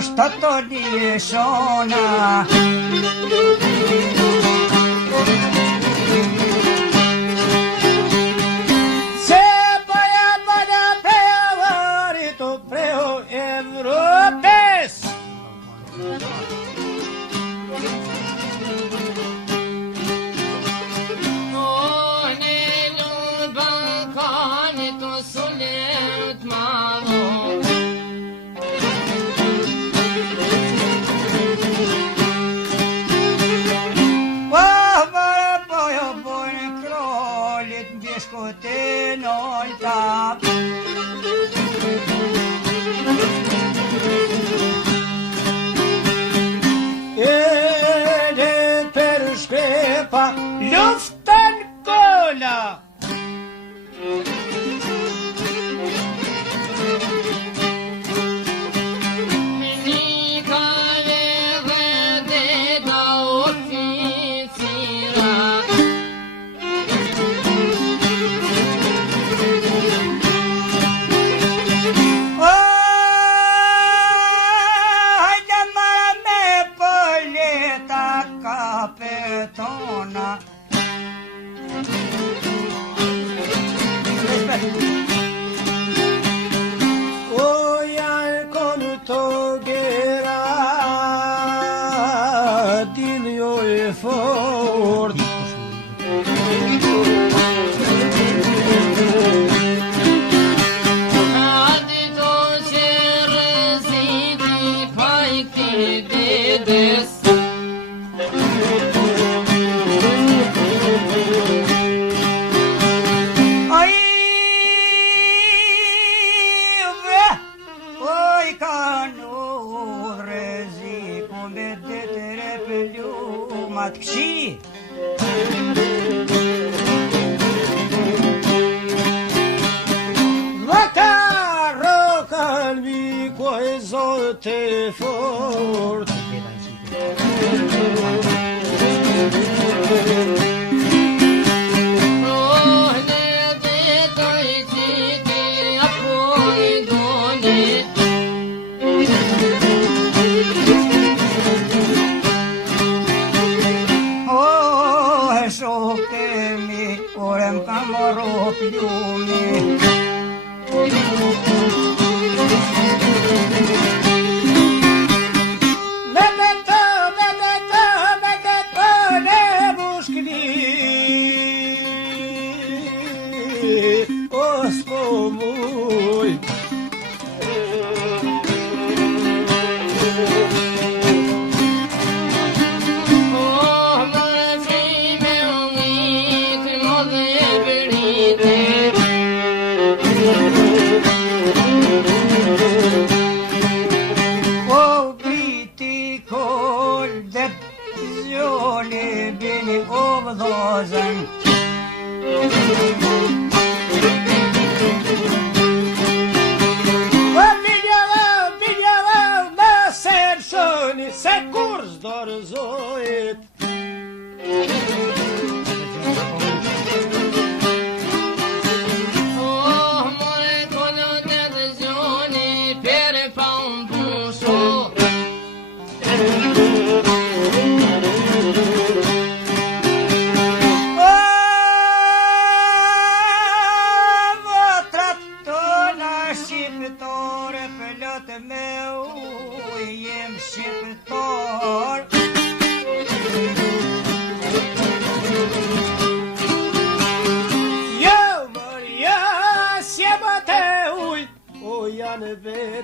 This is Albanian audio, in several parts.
Stato di Shona se poi vada prevari tu preo Europes no nel Balcani tu solet malo Luften cola te fort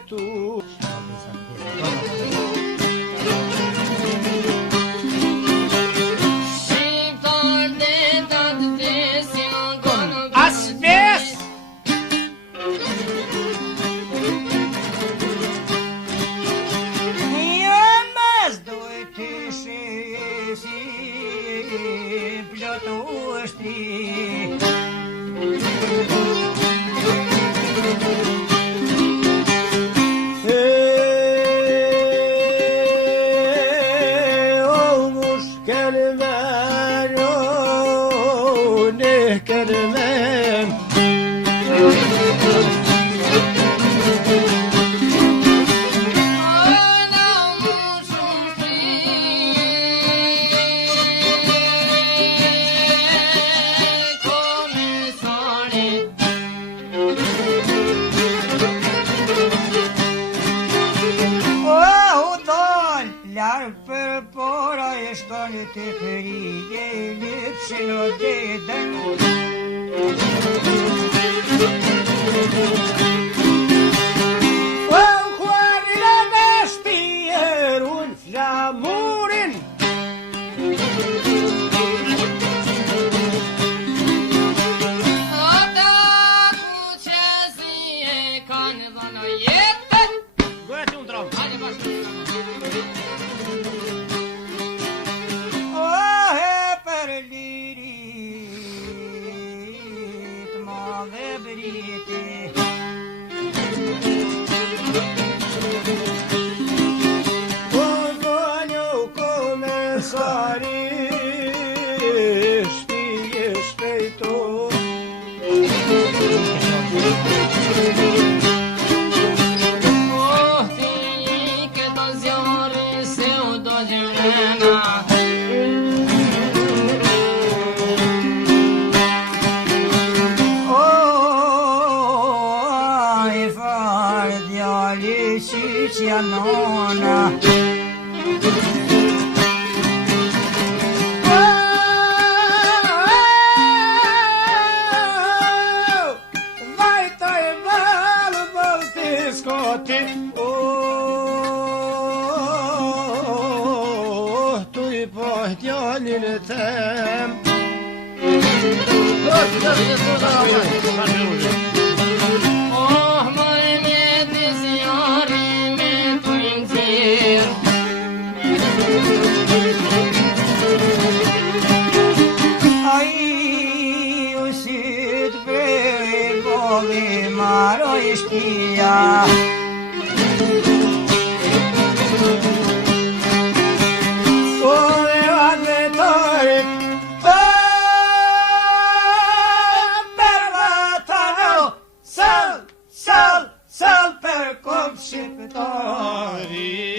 tu. Shqiptar detat desin gonë Asves! Jemës dojt të shesi plotu shtri. Kermen Ana mushum come sole dal larg për pora e shkoni të kërije lipshin o dedën. Kuarila me shpierun flamurin. Ata ku qesi e kanë dhënë jetën Goja ti unë tram. Hajde bashkë E për lirit ma dhe briti. Zonjo komesari shtije shpejto. ti këto zjarë se u do gjëna Ai farë djali qyqja nona. Vajta e balë balë të skotit. Tu i po djalin e tem. Mëj me të zjarë me të nëzirë Ai usit për boli maro i shtia. Ove atë torik per vatano sal per kom shqiptari.